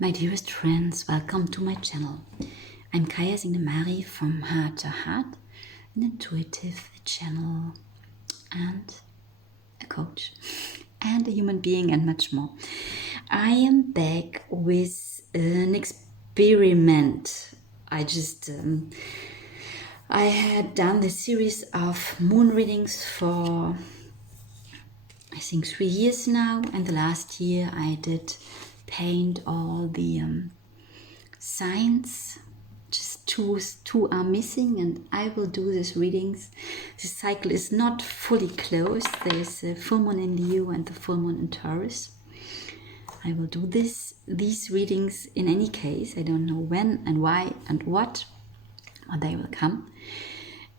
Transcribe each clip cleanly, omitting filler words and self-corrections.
My dearest friends, welcome to my channel. I'm Kaya Mari from Heart to Heart, an intuitive channel and a coach and a human being and much more. I am back with an experiment. I had done this series of moon readings for I think 3 years now, and the last year I did paint all the signs. Just two are missing, and I will do these readings. The cycle is not fully closed. There's a full moon in Leo and the full moon in Taurus. I will do these readings in any case. I don't know when and why and what, but they will come.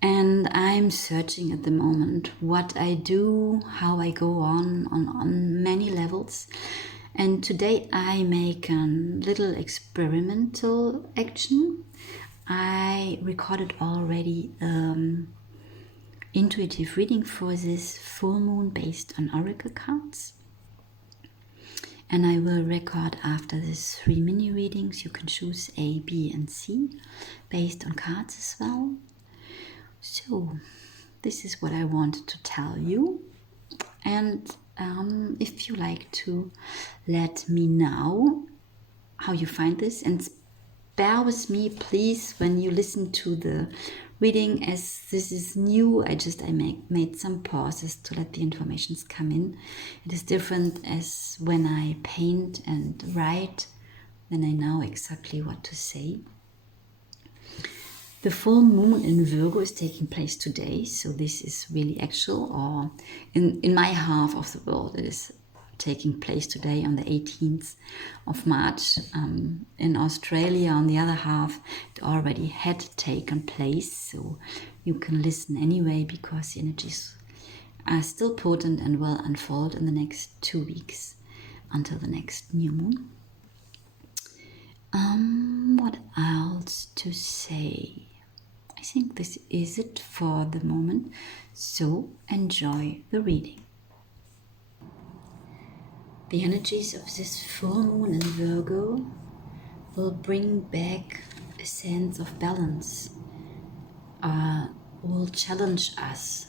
And I'm searching at the moment what I do, how I go on many levels. And today I make a little experimental action. I recorded already intuitive reading for this full moon based on oracle cards. And I will record after these 3 mini readings. You can choose A, B and C based on cards as well. So this is what I wanted to tell you. And if you like to let me know how you find this, and bear with me please when you listen to the reading, as this is new. I made some pauses to let the informations come in. It is different as when I paint and write, then I know exactly what to say. The full moon in Virgo is taking place today, so this is really actual, or in my half of the world it is taking place today on the 18th of March. In Australia, on the other half, it already had taken place, so you can listen anyway because the energies are still potent and will unfold in the next 2 weeks until the next new moon. What else to say? I think this is it for the moment, so enjoy the reading. The energies of this full moon in Virgo will bring back a sense of balance, will challenge us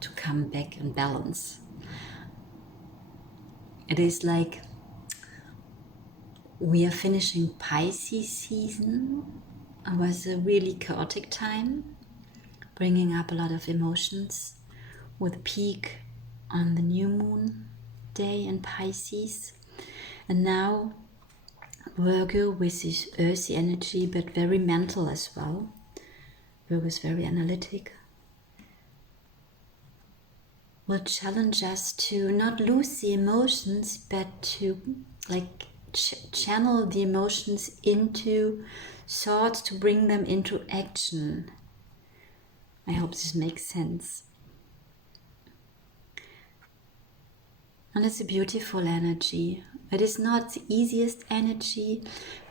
to come back in balance. It is like we are finishing Pisces season. It was a really chaotic time, bringing up a lot of emotions, with peak on the new moon day in Pisces. And now Virgo with this earthy energy, but very mental as well. Virgo is very analytic. Will challenge us to not lose the emotions, but to channel the emotions into thoughts, to bring them into action. I hope this makes sense. And it's a beautiful energy. It is not the easiest energy,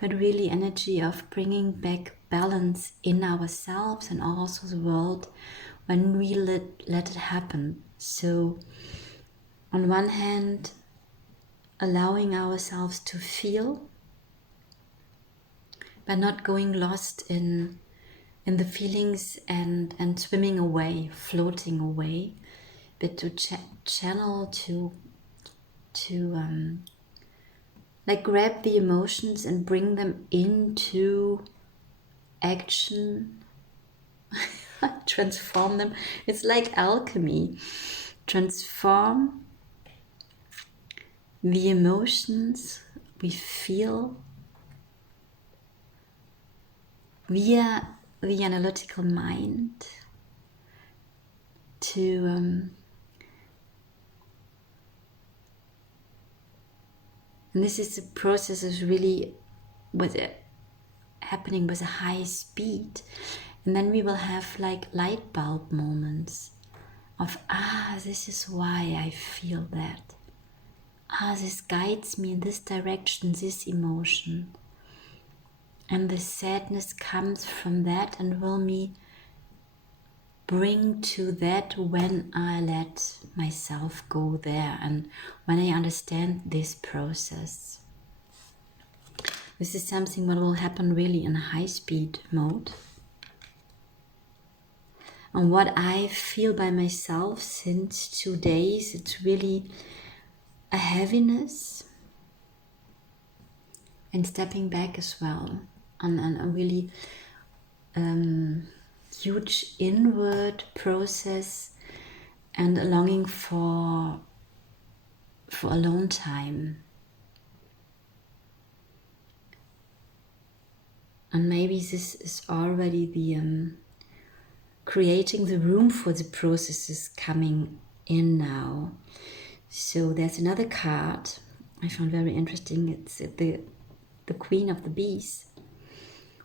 but really energy of bringing back balance in ourselves and also the world when we let it happen. So on one hand, allowing ourselves to feel, but not going lost in the feelings and swimming away, floating away, but to channel, to grab the emotions and bring them into action, transform them. It's like alchemy. Transform the emotions we feel via the analytical mind to and this is the process is really happening with a high speed, and then we will have like light bulb moments of this is why I feel that. This guides me in this direction, this emotion. And the sadness comes from that and will me bring to that when I let myself go there and when I understand this process. This is something what will happen really in high speed mode. And what I feel by myself since 2 days, it's really a heaviness and stepping back as well. And a really huge inward process and a longing for alone time. And maybe this is already the creating the room for the processes coming in now. So there's another card I found very interesting. It's the Queen of the Bees.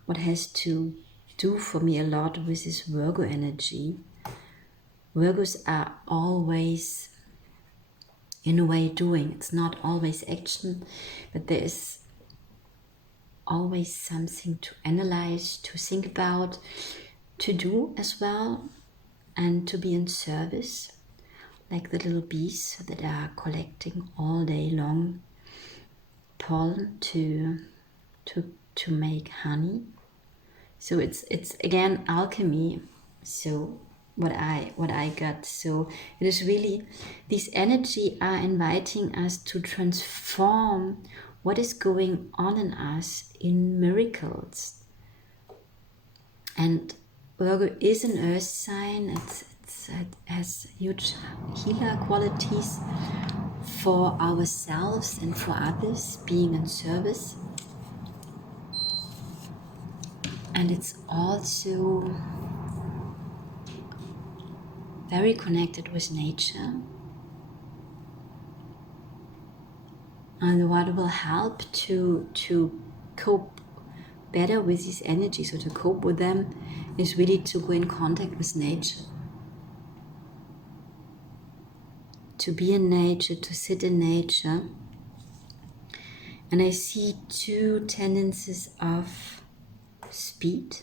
What has to do for me a lot with this Virgo energy. Virgos are always, in a way, doing. It's not always action, but there is always something to analyze, to think about, to do as well, and to be in service, like the little bees that are collecting all day long pollen to make honey. So it's again alchemy. So what I got. So it is really, these energy are inviting us to transform what is going on in us in miracles. And Virgo is an earth sign. It has huge healer qualities for ourselves and for others, being in service. And it's also very connected with nature. And what will help to cope better with these energies, or to cope with them, is really to go in contact with nature. To be in nature, to sit in nature. And I see two tendencies of speed.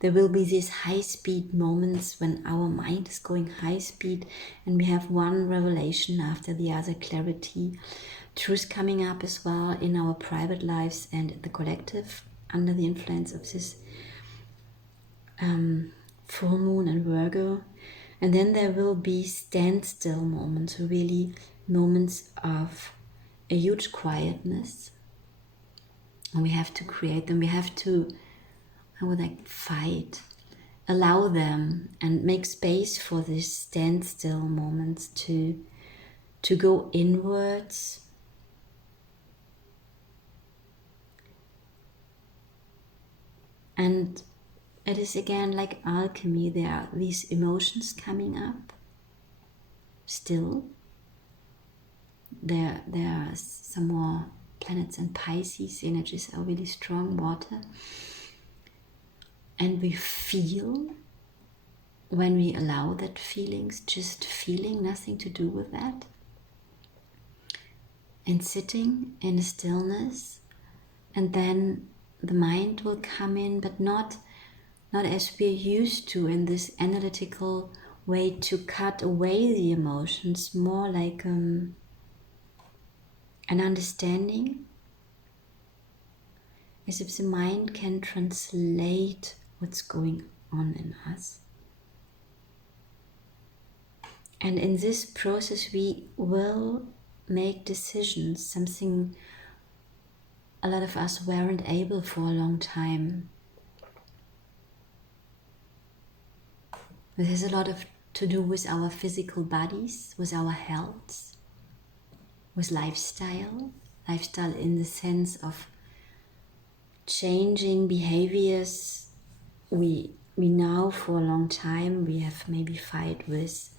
There will be these high speed moments when our mind is going high speed and we have one revelation after the other, clarity, truth coming up as well in our private lives and the collective under the influence of this full moon and Virgo. And then there will be standstill moments, really moments of a huge quietness. And we have to create them. We have to, I would like, fight, allow them, and make space for these standstill moments to go inwards. And it is again like alchemy. There are these emotions coming up still. There are some more planets in Pisces. Energies are really strong, water. And we feel, when we allow that feelings, just feeling, nothing to do with that. And sitting in a stillness, and then the mind will come in, but not as we're used to in this analytical way to cut away the emotions, more like an understanding, as if the mind can translate what's going on in us. And in this process we will make decisions, something a lot of us weren't able for a long time. This has a lot to do with our physical bodies, with our health, with lifestyle in the sense of changing behaviors. We now for a long time we have maybe fought with,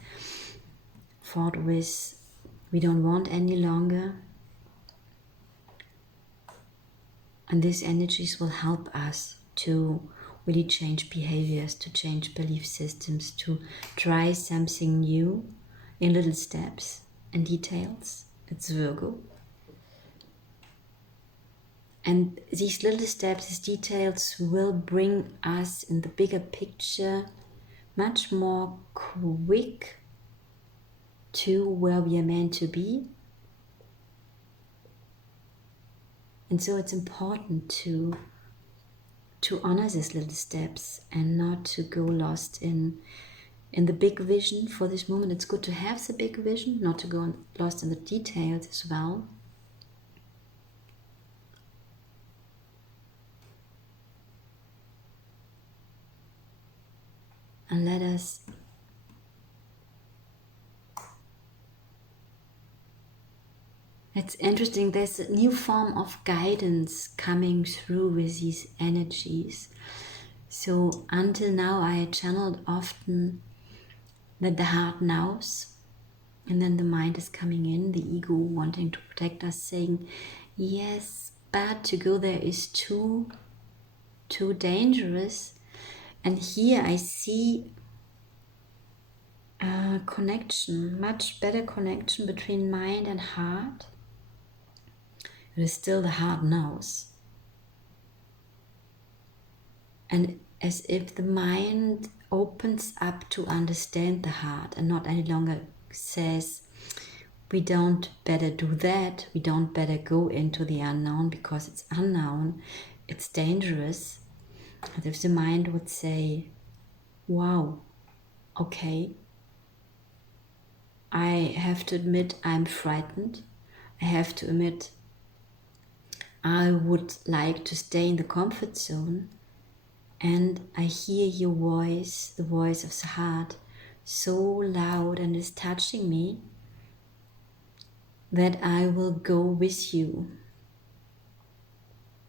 we don't want any longer. And these energies will help us to really change behaviors, to change belief systems, to try something new in little steps and details. It's Virgo. And these little steps, these details will bring us in the bigger picture much more quick to where we are meant to be. And so it's important to honor these little steps and not to go lost in the big vision for this moment. It's good to have the big vision, not to go lost in the details as well. And let us it's interesting, there's a new form of guidance coming through with these energies. So until now I channeled often that the heart knows, and then the mind is coming in, the ego wanting to protect us, saying, yes, but to go there is too dangerous. And here I see a connection, much better connection between mind and heart. It is still the heart knows. And as if the mind opens up to understand the heart and not any longer says, we don't better do that, we don't better go into the unknown because it's unknown, it's dangerous. And if the mind would say, wow, okay, I have to admit I'm frightened. I have to admit I would like to stay in the comfort zone. And I hear your voice, the voice of the heart, so loud and is touching me that I will go with you.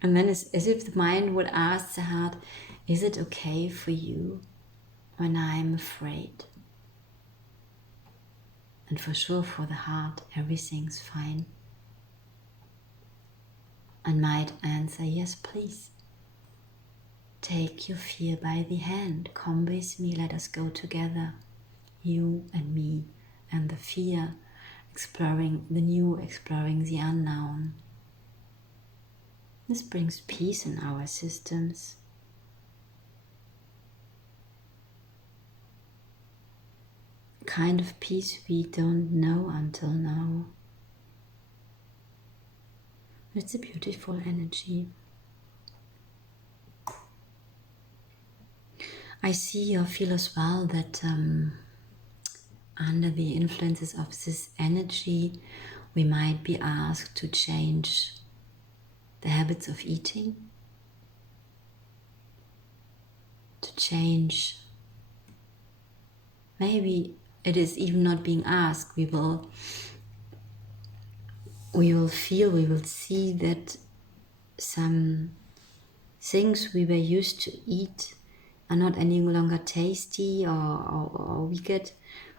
And then it's as if the mind would ask the heart, is it okay for you when I'm afraid? And for sure for the heart, everything's fine. And might answer, yes, please. Take your fear by the hand. Come with me, let us go together. You and me and the fear, exploring the new, exploring the unknown. This brings peace in our systems. A kind of peace we don't know until now. It's a beautiful energy. I see or feel as well that under the influences of this energy, we might be asked to change the habits of eating, to change, maybe it is even not being asked, we will feel, we will see that some things we were used to eat are not any longer tasty, or we get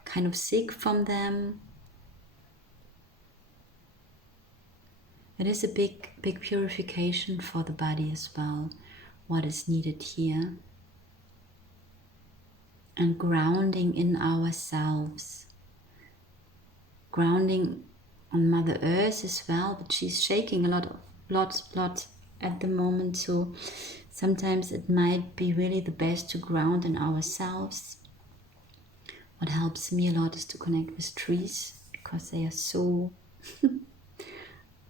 kind of sick from them. It is a big purification for the body as well, what is needed here. And grounding in ourselves, grounding on Mother Earth as well, but she's shaking a lot at the moment, so sometimes it might be really the best to ground in ourselves. What helps me a lot is to connect with trees, because they are so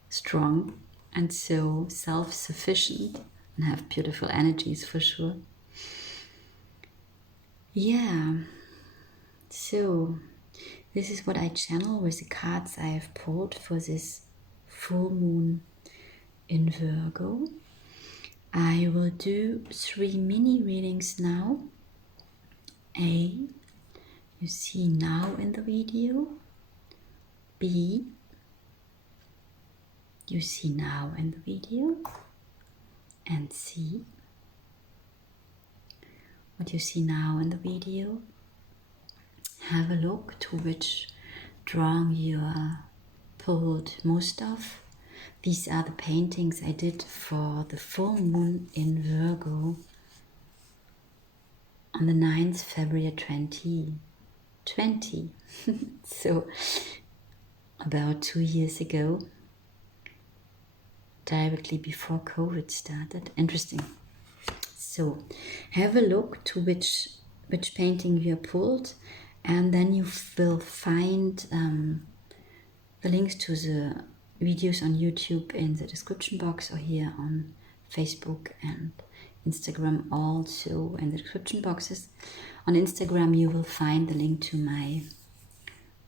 strong and so self-sufficient and have beautiful energies for sure. Yeah, so this is what I channel with the cards I have pulled for this full moon in Virgo. I will do 3 mini readings now. A, you see now in the video. B, you see now in the video. And C, what you see now in the video. Have a look to which drawing you are pulled most of. These are the paintings I did for the full moon in Virgo on the 9th February 2020. So about 2 years ago, directly before COVID started. Interesting. So have a look to which painting you are pulled, and then you will find the links to the videos on YouTube in the description box, or here on Facebook and Instagram also in the description boxes. On Instagram you will find the link to my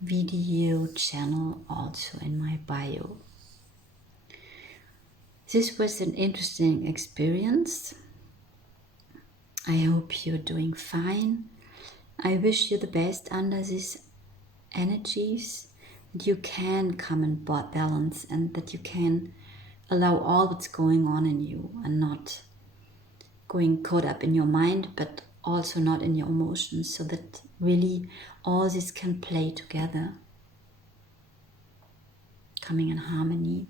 video channel also in my bio. This was an interesting experience. I hope you're doing fine. I wish you the best under these energies, that you can come in balance, and that you can allow all what's going on in you and not going caught up in your mind, but also not in your emotions, so that really all this can play together, coming in harmony.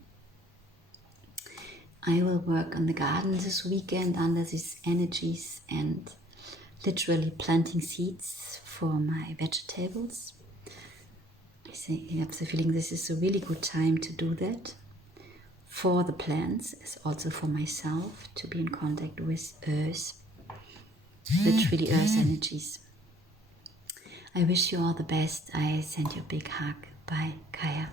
I will work on the garden this weekend under these energies and literally planting seeds for my vegetables. I have the feeling this is a really good time to do that for the plants, as also for myself, to be in contact with Earth, literally Earth energies. I wish you all the best. I send you a big hug. Bye, Kaya.